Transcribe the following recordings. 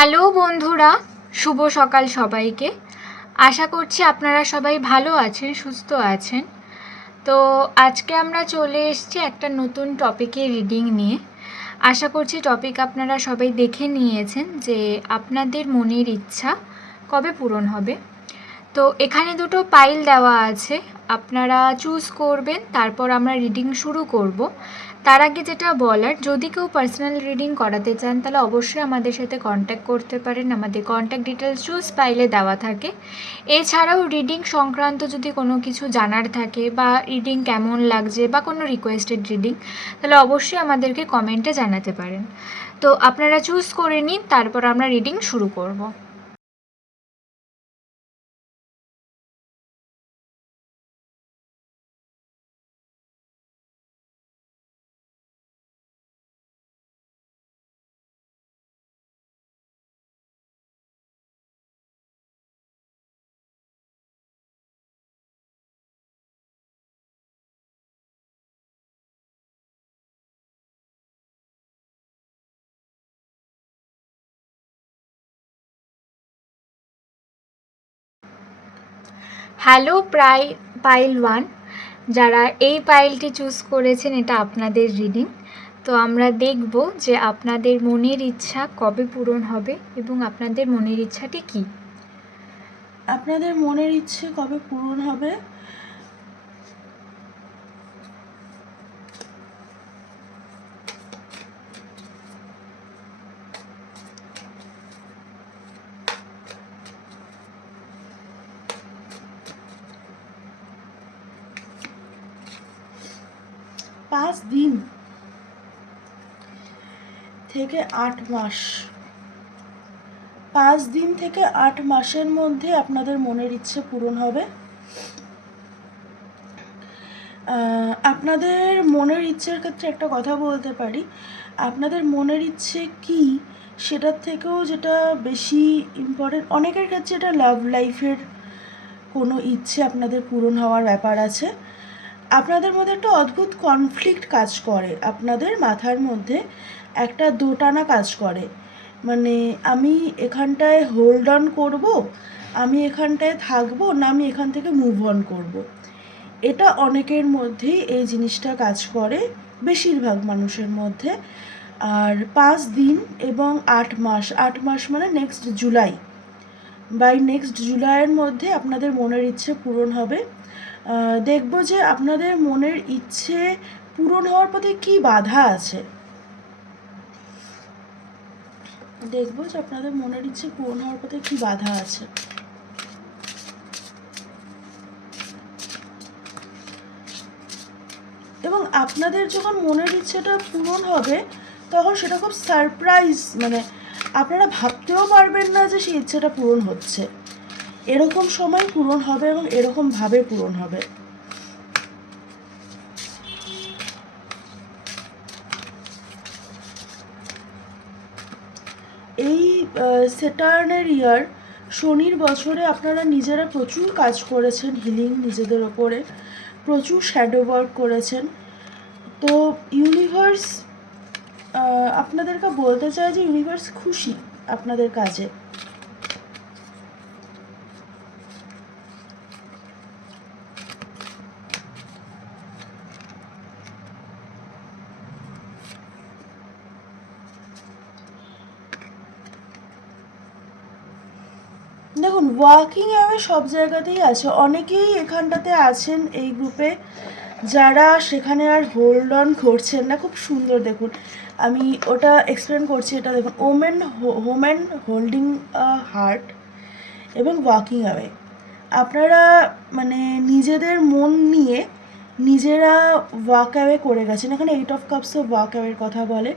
Hello বন্ধুরা, শুভ সকাল সবাইকে। আশা করছি আপনারা সবাই ভালো আছেন, সুস্থ আছেন। তো আজকে আমরা চলে এসেছি একটা নতুন টপিকে রিডিং নিয়ে। আশা করছি টপিক আপনারা সবাই দেখে নিয়েছেন যে আপনাদের মনের ইচ্ছা কবে পূরণ হবে। তো এখানে দুটো পাইল দেওয়া আছে, আপনারা চুজ করবেন, তারপর আমরা রিডিং শুরু করব। তার আগে যেটা বলার, যদি কেউ পার্সোনাল রিডিং করাতে চান, তাহলে অবশ্যই আমাদের সাথে কন্ট্যাক্ট করতে পারেন। আমাদের কন্ট্যাক্ট ডিটেলস চুজ পাইলে দেওয়া থাকে। এছাড়াও রিডিং সংক্রান্ত যদি কোনো কিছু জানার থাকে বা রিডিং কেমন লাগছে বা কোনো রিকোয়েস্টেড রিডিং তাহলে অবশ্যই আমাদেরকে কমেন্টে জানাতে পারেন। তো আপনারা চুজ করে নিন, তারপর আমরা রিডিং শুরু করব। হ্যালো প্রাই পাইল ওয়ান যারা এই পাইলটি চুজ করেছেন, এটা আপনাদের রিডিং তো আমরা দেখব যে আপনাদের মনের ইচ্ছা কবে পূরণ হবে এবং আপনাদের মনের ইচ্ছাটি কী? আপনাদের মনের ইচ্ছে কবে পূরণ হবে? পাঁচ দিন থেকে আট মাস। পাঁচ দিন থেকে আট মাসের মধ্যে আপনাদের মনের ইচ্ছে পূরণ হবে। আপনাদের মনের ইচ্ছের ক্ষেত্রে একটা কথা বলতে পারি। আপনাদের মনের ইচ্ছে কি সেটার থেকেও যেটা বেশি ইম্পর্টেন্ট অনেকের ক্ষেত্রে এটা লাভ লাইফের কোনো ইচ্ছে আপনাদের পূরণ হওয়ার ব্যাপার আছে। আপনাদের মধ্যে একটা অদ্ভুত কনফ্লিক্ট কাজ করে। আপনাদের মাথার মধ্যে একটা দোটানা কাজ করে। মানে আমি এখানটায় হোল্ড অন করব, আমি এখানটায় থাকব না আমি এখান থেকে মুভ অন করব। এটা অনেকের মধ্যেই এই জিনিসটা কাজ করে, বেশিরভাগ মানুষের মধ্যে। আর পাঁচ দিন এবং আট মাস আট মাস মানে নেক্সট জুলাই বাই নেক্সট জুলাইয়ের মধ্যে আপনাদের মনের ইচ্ছে পূরণ হবে। দেখব যে আপনাদের মনের ইচ্ছে পূরণ হওয়ার পথে কী বাধা আছে। দেখব যে আপনাদের মনের ইচ্ছে পূরণ হওয়ার পথে কি বাধা আছে। এবং আপনাদের যখন মনের ইচ্ছেটা পূরণ হবে, তখন সেটা খুব সারপ্রাইজ মানে আপনারা ভাবতেও পারবেন না যে সেই ইচ্ছেটা পূরণ হচ্ছে। এরকম সময় পূরণ হবে এবং এরকমভাবে পূরণ হবে। এই সেটার্নের ইয়ার শনির বছরে আপনারা নিজেরা প্রচুর কাজ করেছেন হিলিং নিজেদের ওপরে, প্রচুর শ্যাডো ওয়ার্ক করেছেন। তো ইউনিভার্স আপনাদেরকে বলতে চাই যে ইউনিভার্স খুশি আপনাদের কাজে। দেখুন ওয়াকিং অ্যাওয়ে সব জায়গাতেই আছে। অনেকেই এখানটাতে আছেন এই গ্রুপে যারা সেখানে আর হোল্ড অন করছেন না, খুব সুন্দর দেখুন। আমি ওটা এক্সপ্লেন করছি, এটা দেখুন ওমেন হোমেন হোল্ডিং হার্ট এবং ওয়াকিং অ্যাওয়ে আপনারা মানে নিজেদের মন নিয়ে নিজেরা ওয়াক অ্যাওয়ে করে গেছেন। এখানে এইট অফ কাপসও ওয়াক অ্যাওয়ের কথা বলে।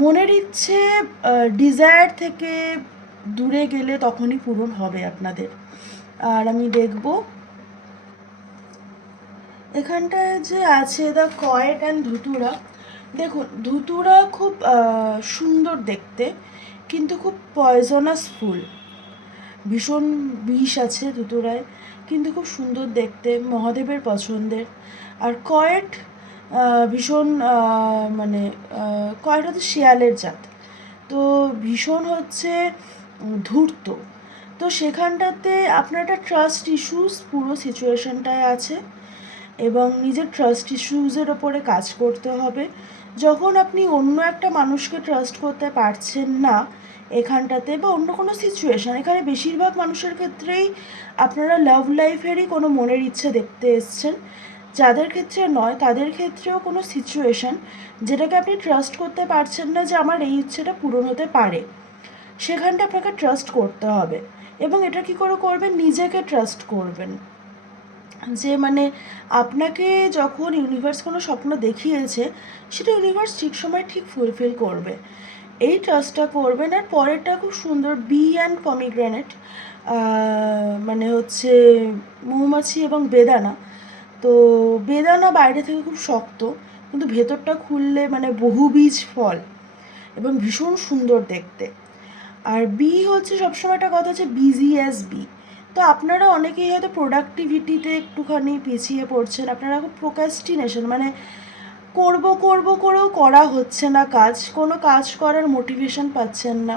মনের ইচ্ছে ডিজায়ার থেকে দূরে গেলে তখনই পূরণ হবে আপনাদের। আর আমি দেখব। এখানটায় যে আছে দ্য কয়েট অ্যান্ড ধুতুরা দেখুন ধুতুরা খুব সুন্দর দেখতে, কিন্তু খুব পয়জনাস ফুল। ভীষণ বিষ আছে ধুতুরায় কিন্তু খুব সুন্দর দেখতে, মহাদেবের পছন্দের। আর কয়েট ভীষণ মানে কয়েট হচ্ছে শিয়ালের জাত। তো ভীষণ হচ্ছে ধূর্ত। তো সেখানটাতে আপনার একটা ট্রাস্ট ইস্যুস পুরো সিচুয়েশনটায় আছে এবং নিজের ট্রাস্ট ইস্যুজের ওপরে কাজ করতে হবে। যখন আপনি অন্য একটা মানুষকে ট্রাস্ট করতে পারছেন না এখানটাতে বা অন্য কোনো সিচুয়েশান এখানে বেশিরভাগ মানুষের ক্ষেত্রেই আপনারা লাভ লাইফেরই কোনো মনের ইচ্ছে দেখতে এসছেন। যাদের ক্ষেত্রে নয়, তাদের ক্ষেত্রেও কোনো সিচুয়েশান যেটাকে আপনি ট্রাস্ট করতে পারছেন না যে আমার এই ইচ্ছেটা পূরণ হতে পারে। সেখানটা আপনাকে ট্রাস্ট করতে হবে এবং এটা কি করে করবেন? নিজেকে ট্রাস্ট করবেন। যে মানে আপনাকে যখন ইউনিভার্স কোনো স্বপ্ন দেখিয়েছে, সেটা ইউনিভার্স ঠিক সময় ঠিক ফুলফিল করবে। এই ট্রাস্টটা করবেন আর পরেরটা খুব সুন্দর বি অ্যান্ড পমিগ্রেনেট মানে হচ্ছে মৌমাছি এবং বেদানা। তো বেদানা বাইরে থেকে খুব শক্ত, কিন্তু ভেতরটা খুললে মানে বহুবীজ ফল এবং ভীষণ সুন্দর দেখতে। আর বি হচ্ছে সবসময় একটা কথা হচ্ছে বিজিএস বি তো আপনারা অনেকেই হয়তো প্রোডাক্টিভিটিতে একটুখানি পিছিয়ে পড়ছেন, আপনারা খুব প্রোকাস্টিনেশন মানে করব করব করেও করা হচ্ছে না কাজ, কোনো কাজ করার মোটিভেশন পাচ্ছেন না,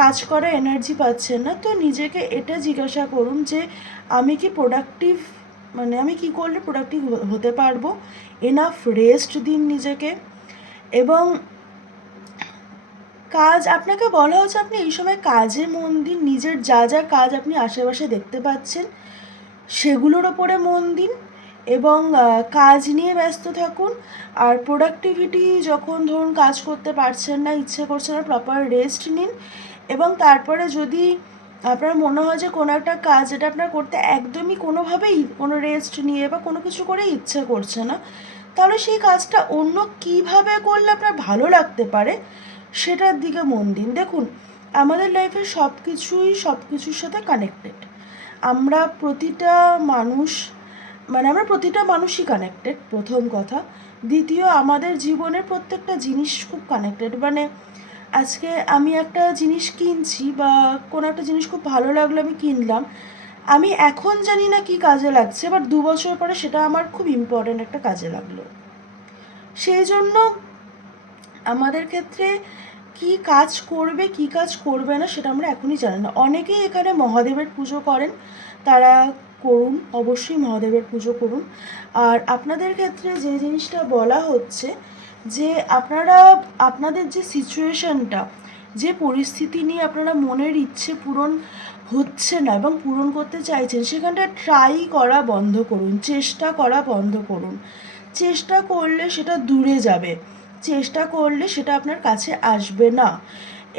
কাজ করার এনার্জি পাচ্ছেন না। তো নিজেকে এটা জিজ্ঞাসা করুন যে আমি কি প্রোডাক্টিভ মানে আমি কি করলে প্রোডাক্টিভ হতে পারব? এনাফ রেস্ট দিন নিজেকে। এবং কাজ, আপনাকে বলা হচ্ছে আপনি এই সময় কাজে মন দিন, নিজের যা যা কাজ আপনি আশেপাশে দেখতে পাচ্ছেন, সেগুলোর ওপরে মন দিন এবং কাজ নিয়ে ব্যস্ত থাকুন। আর প্রোডাক্টিভিটি যখন ধরুন কাজ করতে পারছেন না, ইচ্ছে করছে না প্রপার রেস্ট নিন এবং তারপরে যদি আপনার মনে হয় যে কোনো একটা কাজ এটা আপনার করতে একদমই কোনোভাবেই কোনো রেস্ট নিয়ে বা কোনো কিছু করে ইচ্ছে করছে না, তাহলে সেই কাজটা অন্য কীভাবে করলে আপনার ভালো লাগতে পারে? সেটার দিকে মন দিন। দেখুন, আমাদের লাইফে সব কিছুই সব কিছুর সাথে কানেক্টেড আমরা প্রতিটা মানুষ মানে আমরা প্রতিটা মানুষই কানেক্টেড প্রথম কথা। দ্বিতীয়, আমাদের জীবনের প্রত্যেকটা জিনিস খুব কানেক্টেড মানে আজকে আমি একটা জিনিস কিনছি বা কোনো একটা জিনিস খুব ভালো লাগল আমি কিনলাম। আমি এখন জানি না কি কাজে লাগছে বাট দু বছর পরে সেটা আমার খুব ইম্পর্ট্যান্ট একটা কাজে লাগল। সেই জন্য আমাদের ক্ষেত্রে কি কাজ করবে, কি কাজ করবে না সেটা আমরা এখনই জানি না। অনেকেই এখানে মহাদেবের পুজো করেন, তারা করুন, অবশ্যই মহাদেবের পুজো করুন। আর আপনাদের ক্ষেত্রে যে জিনিসটা বলা হচ্ছে যে আপনারা, আপনাদের যে সিচুয়েশনটা, যে পরিস্থিতি নিয়ে আপনারা মনের ইচ্ছে পূরণ হচ্ছে না এবং পূরণ করতে চাইছেন, সেখানটা ট্রাই করা বন্ধ করুন, চেষ্টা করা বন্ধ করুন। চেষ্টা করলে সেটা দূরে যাবে। চেষ্টা করলে সেটা আপনার কাছে আসবে না।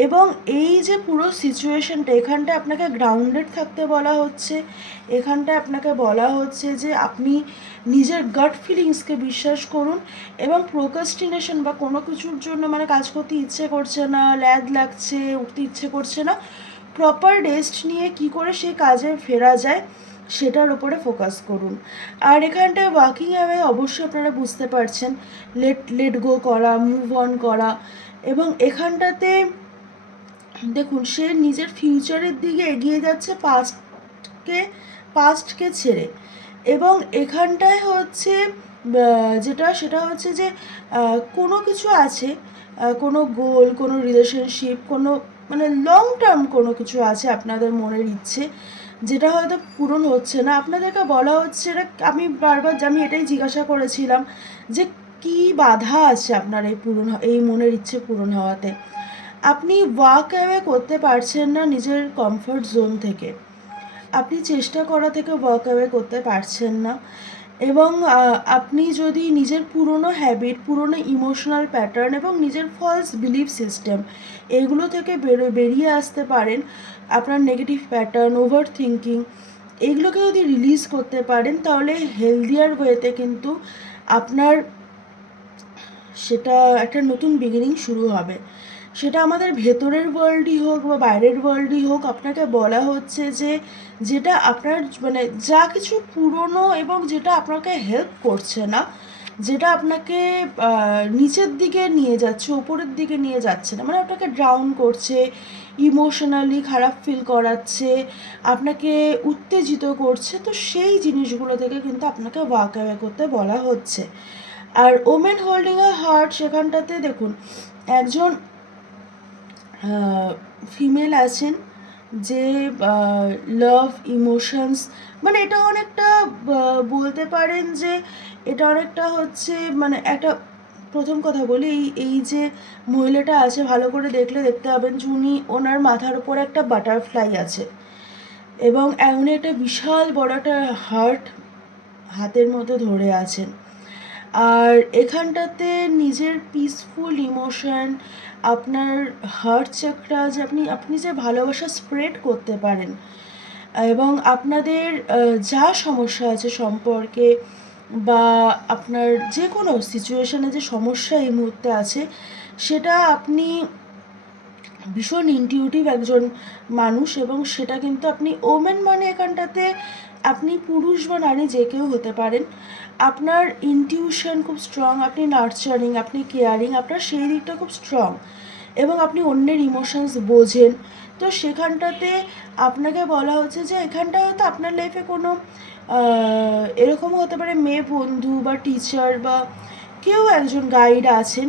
এবং এই যে পুরো সিচুয়েশনটা এখানটা আপনাকে গ্রাউন্ডেড থাকতে বলা হচ্ছে। এখানটায় আপনাকে বলা হচ্ছে যে আপনি নিজের গাট ফিলিংসকে বিশ্বাস করুন এবং প্রোকাস্টিনেশন বা কোনো কিছুর জন্য মানে কাজ করতে ইচ্ছে করছে না, ল্যাদ লাগছে, উঠতে ইচ্ছে করছে না প্রপার রেস্ট নিয়ে কি করে সেই কাজে ফেরা যায়। সেটার উপরে ফোকাস করুন। আর এখানটায় ওয়াকিং অ্যাওয়ে অবশ্যই আপনারা বুঝতে পারছেন। লেট লেট গো করা মুভ অন করা এবং এখানটাতে দেখুন, সে নিজের ফিউচারের দিকে এগিয়ে যাচ্ছে পাস্টকে পাস্টকে ছেড়ে এবং এখানটায় হচ্ছে যেটা, সেটা হচ্ছে যে কোনো কিছু আছে কোনো গোল কোনো রিলেশনশিপ কোনো মানে লং টার্ম কোনো কিছু আছে আপনাদের মনের ইচ্ছে যেটা হয়তো পূরণ হচ্ছে না। আপনাদেরকে বলা হচ্ছে এটা, আমি বারবার আমি এটাই জিজ্ঞাসা করেছিলাম যে কি বাধা আছে আপনার এই পূরণ এই মনের ইচ্ছে পূরণ হওয়াতে? আপনি ওয়াক অ্যাওয়ে করতে পারছেন না নিজের কমফর্ট জোন থেকে। আপনি চেষ্টা করা থেকে ওয়াক অ্যাওয়ে করতে পারছেন না। এবং আপনি যদি নিজের পুরনো হ্যাবিট পুরনো ইমোশনাল প্যাটার্ন এবং নিজের ফলস বিলিফ সিস্টেম এগুলো থেকে বেরো, বেরিয়ে আসতে পারেন, আপনার নেগেটিভ প্যাটার্ন ওভার থিঙ্কিং এগুলোকে যদি রিলিজ করতে পারেন, তাহলে হেলদিয়ার ওয়েতে কিন্তু আপনার সেটা একটা নতুন বিগিনিং শুরু হবে। সেটা আমাদের ভেতরের ওয়ার্ল্ডই হোক বা বাইরের ওয়ার্ল্ডই হোক, আপনাকে বলা হচ্ছে যে যেটা আপনার মানে যা কিছু পুরনো এবং যেটা আপনাকে হেল্প করছে না, যেটা আপনাকে নিচের দিকে নিয়ে যাচ্ছে, উপরের দিকে নিয়ে যাচ্ছে না মানে আপনাকে ড্রাউন করছে ইমোশনালি খারাপ ফিল করাচ্ছে, আপনাকে উত্তেজিত করছে, তো সেই জিনিসগুলো থেকে কিন্তু আপনাকে ওয়াক অ্যাওয়ে করতে বলা হচ্ছে। আর ওমেন হোল্ডিং আ হার্ট সেখানটাতে দেখুন, একজন ফিমেল আছেন যে লাভ ইমোশনস মানে এটা অনেকটা বলতে পারেন যে, এটা অনেকটা হচ্ছে মানে একটা, প্রথম কথা বলি, এই এই যে মহিলাটা আছে, ভালো করে দেখলে দেখতে পাবেন যে উনি ওনার মাথার উপর একটা বাটারফ্লাই আছে। এবং উনি একটা বিশাল বড় একটা হার্ট হাতের মধ্যে ধরে আছেন। আর এখানটাতে নিজের পিসফুল ইমোশন আপনার হার্ট চাকরা যে আপনি আপনি যে ভালোবাসা স্প্রেড করতে পারেন এবং আপনাদের যা সমস্যা আছে সম্পর্কে বা আপনার যে কোনো সিচুয়েশানে যে সমস্যা এই মুহূর্তে আছে, সেটা আপনি ভীষণ ইনটিউটিভ একজন মানুষ এবং সেটা কিন্তু আপনি ওমেন মানে এখানটাতে আপনি পুরুষ বা নারী যে কেউ হতে পারেন। আপনার ইনটিউশন খুব স্ট্রং আপনি নার্চারিং আপনি কেয়ারিং আপনার সেই দিকটা খুব স্ট্রং এবং আপনি অন্যের ইমোশনস বোঝেন। তো সেখানটাতে আপনাকে বলা হচ্ছে যে এখানটা হয়তো আপনার লাইফে কোনো আহ, এরকমও হতে পারে মেয়ে বন্ধু বা টিচার বা কেউ একজন গাইড আছেন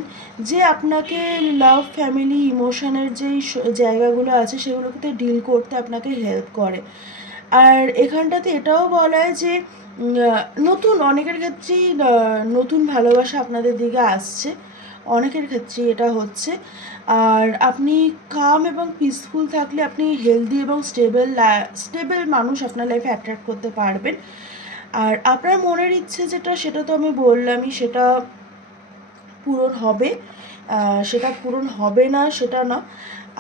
যে আপনাকে লাভ ফ্যামিলি ইমোশনের যেই জায়গাগুলো আছে সেগুলোকে ডিল করতে আপনাকে হেল্প করে। আর এখানটাতে এটাও বলা হয় যে নতুন, অনেকের ক্ষেত্রেই নতুন ভালোবাসা আপনাদের দিকে আসছে। অনেকের ক্ষেত্রেই এটা হচ্ছে। আর আপনি কাম এবং পিসফুল থাকলে আপনি হেলদি এবং স্টেবল স্টেবল মানুষ আপনার লাইফে অ্যাট্রাক্ট করতে পারবেন। আর আপনার মনের ইচ্ছে যেটা, সেটা তো আমি বললামই, সেটা পূরণ হবে। সেটা পূরণ হবে না, সেটা না।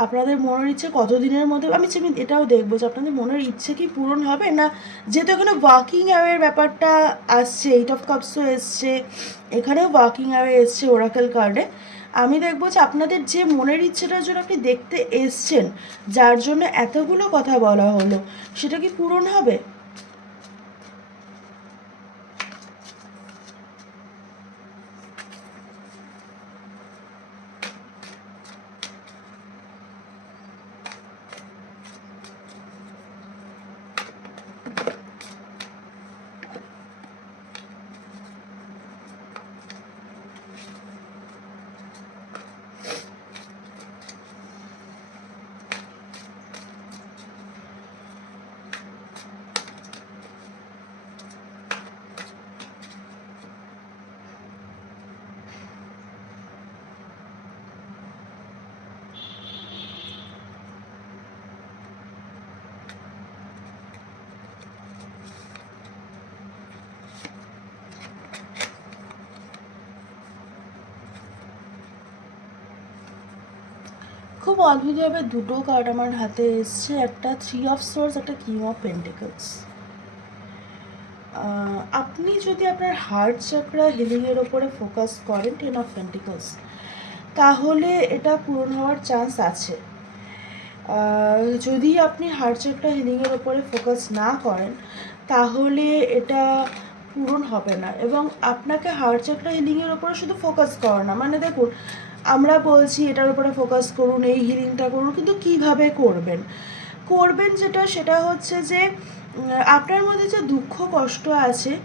আপনাদের মনের ইচ্ছে কতদিনের মধ্যে, আমি এটাও দেখব যে আপনাদের মনের ইচ্ছে কি পূরণ হবে না। যেহেতু এখানে ওয়াকিং অ্যাওয়ের ব্যাপারটা আসছে এইট অফ কাপসও এসছে, এখানেও ওয়াকিং অ্যাওয়ে এসছে ওরাকেল কার্ডে আমি দেখব যে আপনাদের যে মনের ইচ্ছেটার জন্য আপনি দেখতে এসছেন, যার জন্য এতগুলো কথা বলা হলো, সেটা কি পূরণ হবে? খুব অদ্ভুতভাবে দুটো কার্ড আমার হাতে এসছে, একটা থ্রি অফ সোর্স একটা কিং অফ পেন্টিকলস আপনি যদি আপনার হার্ট চাকরা হিলিংয়ের ওপরে ফোকাস করেন টেন অফ পেন্টিকলস তাহলে এটা পূরণ হওয়ার চান্স আছে। যদি আপনি হার্ট চাকরা হিলিংয়ের ওপরে ফোকাস না করেন, তাহলে এটা পূরণ হবে না। এবং আপনাকে হার্ট চাকরা হিলিংয়ের ওপরে শুধু ফোকাস করে না। মানে দেখুন আমরা বলছি এটার উপরে ফোকাস করুন, এই হিলিংটা করুন, কিন্তু কীভাবে করবেন? করবেন যেটা, সেটা হচ্ছে যে আপনার মধ্যে যে দুঃখ, কষ্ট আছে,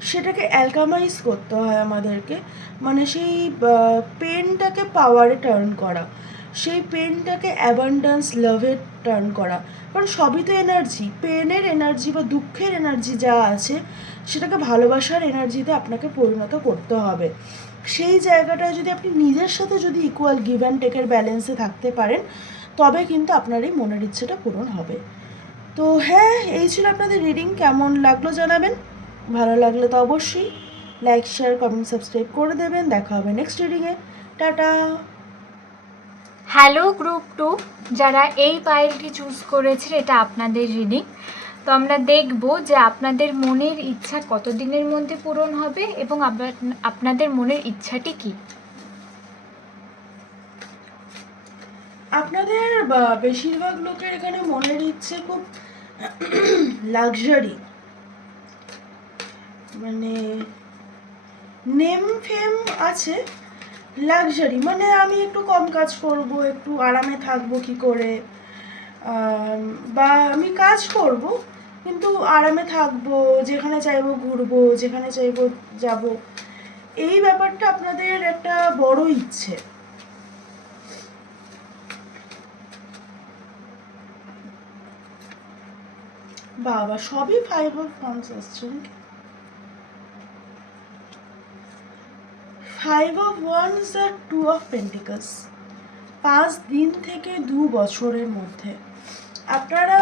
সেটাকে অ্যালকামাইজ করতে হয় আমাদেরকে। মানে সেই পেনটাকে পাওয়ারে টার্ন করা। সেই পেনটাকে অ্যাবান্ডান্স লাভে টার্ন করা। কারণ সবই তো এনার্জি পেনের এনার্জি বা দুঃখের এনার্জি যা আছে, সেটাকে ভালোবাসার এনার্জিতে আপনাকে পরিণত করতে হবে। সেই জায়গাটায় যদি আপনি নিজের সাথে যদি ইকুয়াল গিভ অ্যান্ড টেকের ব্যালেন্সে থাকতে পারেন, তবে কিন্তু আপনার এই মনের ইচ্ছেটা পূরণ হবে। তো হ্যাঁ এই ছিল আপনাদের রিডিং কেমন লাগল জানাবেন? ভালো লাগলে তো অবশ্যই লাইক শেয়ার কমেন্ট সাবস্ক্রাইব করে দেবেন। দেখা হবে নেক্সট রিডিংয়ে টাটা! হ্যালো গ্রুপ টু যারা এই পাইলটি চুজ করেছে এটা আপনাদের রিডিং তো আমরা দেখব যে আপনাদের মনের ইচ্ছা কতদিনের মধ্যে পূরণ হবে এবং আপনাদের মনের ইচ্ছাটি কি? আপনাদের বেশিরভাগ লোকের এখানে মনের ইচ্ছে খুব লাক্সারি মানে নেম ফেম আছে লাক্সারি মানে আমি একটু কম কাজ করব, একটু আরামে থাকব কি করে বা, আমি কাজ করব কিন্তু আরামে থাকব, যেখানে চাইব ঘুরবো, যেখানে চাইব যাব। এই ব্যাপারটা আপনাদের একটা বড় ইচ্ছে। বাবা, সবই ফাইভ অফ ফর্মস আসছে ফাইভ অফ ওয়ান্স আর টু অফ পেন্টিকাস পাঁচ দিন থেকে দু বছরের মধ্যে। আপনারা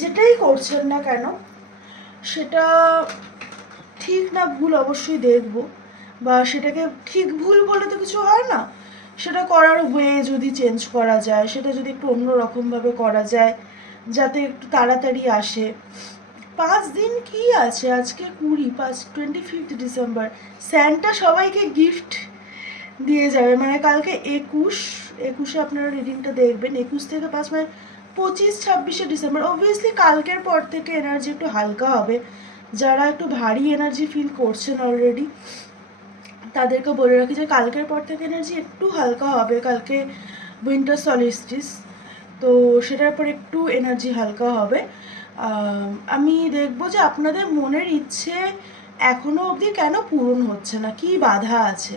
যেটাই করছেন না কেন, সেটা ঠিক না ভুল অবশ্যই দেখব, বা সেটাকে ঠিক ভুল বলে তো কিছু হয় না। সেটা করার ওয়ে যদি চেঞ্জ করা যায়, সেটা যদি একটু অন্যরকমভাবে করা যায়, যাতে একটু তাড়াতাড়ি আসে। পাঁচ দিন কি আছে? আজকে কুড়ি, পাঁচ টোয়েন্টি ফিফথ ডিসেম্বর স্যান্টা সবাইকে গিফট দিয়ে যাবে। মানে কালকে একুশ, একুশে আপনারা রিডিংটা দেখবেন। একুশ থেকে পাঁচ মানে পঁচিশ, ছাব্বিশে ডিসেম্বর। অবভিয়াসলি কালকের পর থেকে এনার্জি একটু হালকা হবে। যারা একটু ভারী এনার্জি ফিল করছেন অলরেডি তাদেরকে বলে রাখি যে কালকের পর থেকে এনার্জি একটু হালকা হবে। কালকে উইন্টার সলিস্টিস তো সেটার পর একটু এনার্জি হালকা হবে। আমি দেখব যে আপনাদের মনের ইচ্ছে এখনও অবধি কেন পূরণ হচ্ছে না? কি বাধা আছে?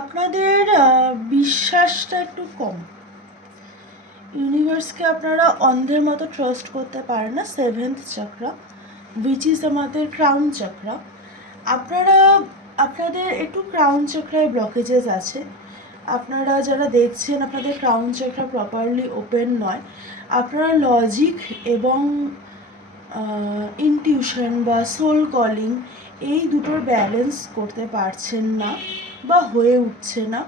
আপনাদের বিশ্বাসটা একটু কম। ইউনিভার্সকে আপনারা অন্ধের মতো ট্রাস্ট করতে পারেন না সেভেন্থ চক্রা উইচ ইজ আমাদের ক্রাউন চক্রা আপনারা, আপনাদের একটু ক্রাউন চক্রায় ব্লকেজেস আছে। আপনারা যারা দেখছেন আপনাদের ক্রাউন চক্রা প্রপারলি ওপেন নয়, আপনারা লজিক এবং ইনটিউশন বা সোল কলিং এই দুটোর ব্যালেন্স করতে পারছেন না। বা হয়ে উঠছে না।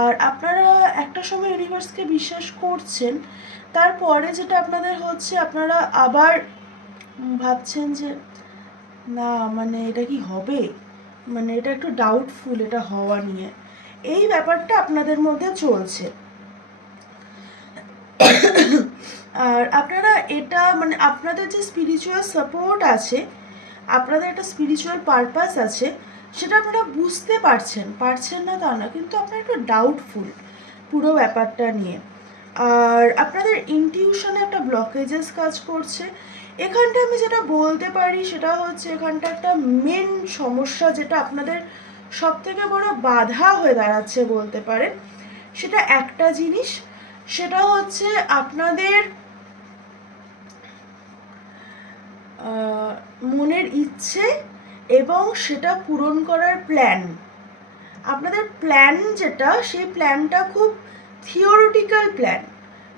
আর আপনারা একটা সময় ইউনিভার্সকে বিশ্বাস করছেন, তারপরে যেটা আপনাদের হচ্ছে, আপনারা আবার ভাবছেন যে, না মানে এটা কি হবে? মানে এটা একটু ডাউটফুল এটা হওয়া নিয়ে। এই ব্যাপারটা আপনাদের মধ্যে চলছে। আর আপনারা এটা মানে আপনাদের যে স্পিরিচুয়াল সাপোর্ট আছে, আপনাদের একটা স্পিরিচুয়াল পারপাস আছে সেটা আপনারা বুঝতে পারছেন পারছেন না তা না, কিন্তু আপনারা একটু ডাউটফুল পুরো ব্যাপারটা নিয়ে। আর আপনাদের ইনটিউশনে একটা ব্লকেজেস কাজ করছে। এখানটা আমি যেটা বলতে পারি সেটা হচ্ছে এখানটা একটা মেন সমস্যা যেটা আপনাদের সব থেকে বড় বাধা হয়ে দাঁড়াচ্ছে বলতে পারেন। সেটা একটা জিনিস, সেটা হচ্ছে আপনাদের মনের ইচ্ছে এবং সেটা পূরণ করার প্ল্যান আপনাদের প্ল্যান যেটা, সেই প্ল্যানটা খুব থিওরিটিক্যাল প্ল্যান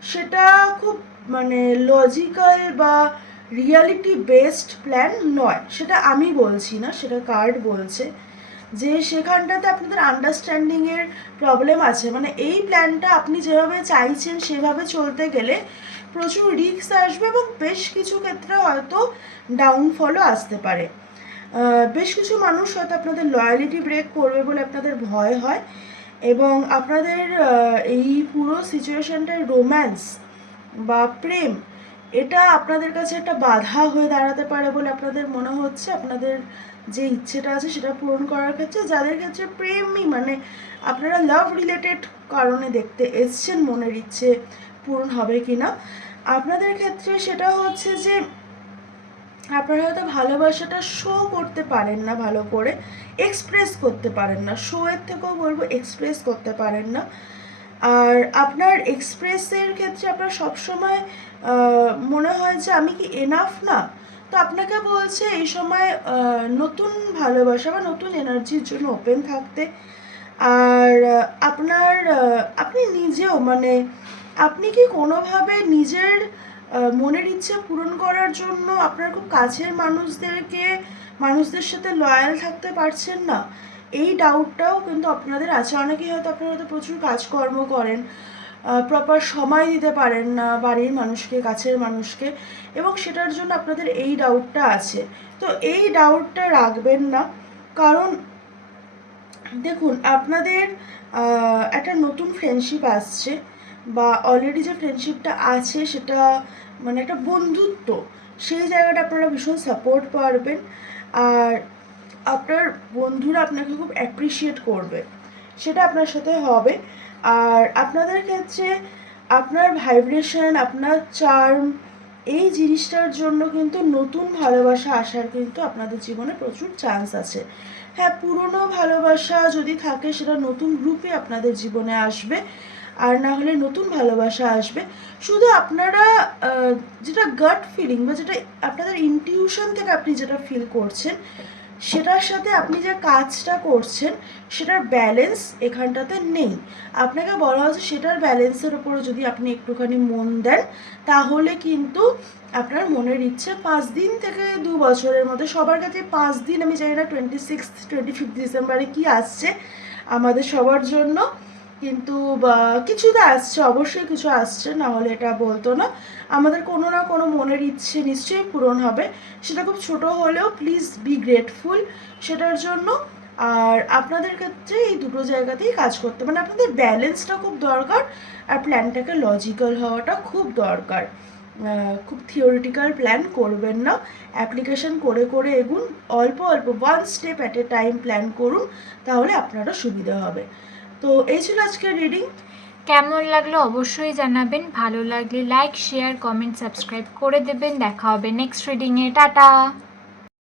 সেটা খুব মানে লজিক্যাল বা রিয়ালিটি বেসড প্ল্যান নয়। সেটা আমি বলছি না, সেটা কার্ড বলছে। যে সেখানটাতে আপনাদের আন্ডারস্ট্যান্ডিংয়ের প্রবলেম আছে। মানে এই প্ল্যানটা আপনি যেভাবে চাইছেন, সেভাবে চলতে গেলে প্রচুর রিস্ক আসবে এবং বেশ কিছু ক্ষেত্রে হয়তো ডাউনফলও আসতে পারে। বেশ কিছু মানুষ হয়তো আপনাদের লয়ালিটি ব্রেক করবে বলে আপনাদের ভয় হয় এবং আপনাদের এই পুরো সিচুয়েশনটায় রোম্যান্স বা প্রেম, এটা আপনাদের কাছে একটা বাধা হয়ে দাঁড়াতে পারে বলে আপনাদের মনে হচ্ছে? আপনাদের যে ইচ্ছেটা আছে সেটা পূরণ করার ক্ষেত্রে, যাদের ক্ষেত্রে প্রেমই মানে আপনারা লাভ রিলেটেড কারণে দেখতে এসছেন মনের ইচ্ছে পূরণ হবে কি না আপনাদের ক্ষেত্রে সেটা হচ্ছে যে আপনারা হয়তো ভালোবাসাটা শো করতে পারেন না ভালো করে এক্সপ্রেস করতে পারেন না। শো এর থেকেও বলব এক্সপ্রেস করতে পারেন না। আর আপনার এক্সপ্রেসের ক্ষেত্রে আপনার সবসময় মনে হয় যে আমি কি এনাফ না? তো আপনাকে বলছে এই সময় নতুন ভালোবাসা বা নতুন এনার্জির জন্য ওপেন থাকতে। আর আপনার আপনি নিজেও মানে আপনি কি কোনোভাবে নিজের মনের ইচ্ছা পূরণ করার জন্য আপনার খুব কাছের মানুষদেরকে, মানুষদের সাথে লয়াল থাকতে পারছেন না। এই ডাউটটাও কিন্তু আপনাদের আছে। অনেকেই হয়তো আপনারা হয়তো প্রচুর কাজকর্ম করেন প্রপার সময় দিতে পারেন না বাড়ির মানুষকে, কাছের মানুষকে, এবং সেটার জন্য আপনাদের এই ডাউটটা আছে। তো এই ডাউটটা রাখবেন না। কারণ, দেখুন, আপনাদের একটা নতুন ফ্রেন্ডশিপ আসছে। বা অলরেডি যে ফ্রেন্ডশিপটা আছে, সেটা মানে একটা বন্ধুত্ব, সেই জায়গাটা আপনারা ভীষণ সাপোর্ট পারবেন। আর আপনার বন্ধুরা আপনাকে খুব অ্যাপ্রিসিয়েট করবে, সেটা আপনার সাথে হবে। আর আপনাদের ক্ষেত্রে আপনার ভাইব্রেশন আপনার চার্ম এই জিনিসটার জন্য কিন্তু নতুন ভালোবাসা আসার কিন্তু আপনাদের জীবনে প্রচুর চান্স আছে। হ্যাঁ পুরনো ভালোবাসা যদি থাকে, সেটা নতুন রূপে আপনাদের জীবনে আসবে। আর না হলে নতুন ভালোবাসা আসবে। শুধু আপনারা যেটা গাট ফিলিং বা যেটা আপনাদের ইনটিউশন থেকে আপনি যেটা ফিল করছেন, সেটার সাথে আপনি যে কাজটা করছেন, সেটার ব্যালেন্স এখানটাতে নেই। আপনাকে বলা হচ্ছে সেটার ব্যালেন্সের উপরে যদি আপনি একটুখানি মন দেন, তাহলে কিন্তু আপনার মনের ইচ্ছে পাঁচ দিন থেকে দু বছরের মধ্যে, সবার কাছে পাঁচ দিন, আমি জানি না টোয়েন্টি সিক্স টোয়েন্টি ফিফথ ডিসেম্বরে কী আসছে, আমাদের সবার জন্য কিন্তু কিছু তো আসছে, অবশ্যই কিছু আসছে, না হলে এটা বলতো না। আমাদের কোনো না কোনো মনের ইচ্ছে নিশ্চয়ই পূরণ হবে। সেটা খুব ছোট হলেও প্লিজ বি গ্রেটফুল সেটার জন্য। আর আপনাদের ক্ষেত্রে এই দুটো জায়গাতেই কাজ করতে মানে আপনাদের ব্যালেন্সটা খুব দরকার আর প্ল্যানটাকে লজিক্যাল হওয়াটা খুব দরকার। খুব থিওরিটিক্যাল প্ল্যান করবেন না। অ্যাপ্লিকেশন করে করে এগুন, অল্প অল্প one step at a time plan করুন, তাহলে আপনারও সুবিধা হবে। তো এই ছিল আজকের রিডিং কেমন লাগল অবশ্যই জানাবেন। ভালো লাগলে লাইক শেয়ার কমেন্ট সাবস্ক্রাইব করে দেবেন। দেখা হবে নেক্সট রিডিংয়ে টাটা!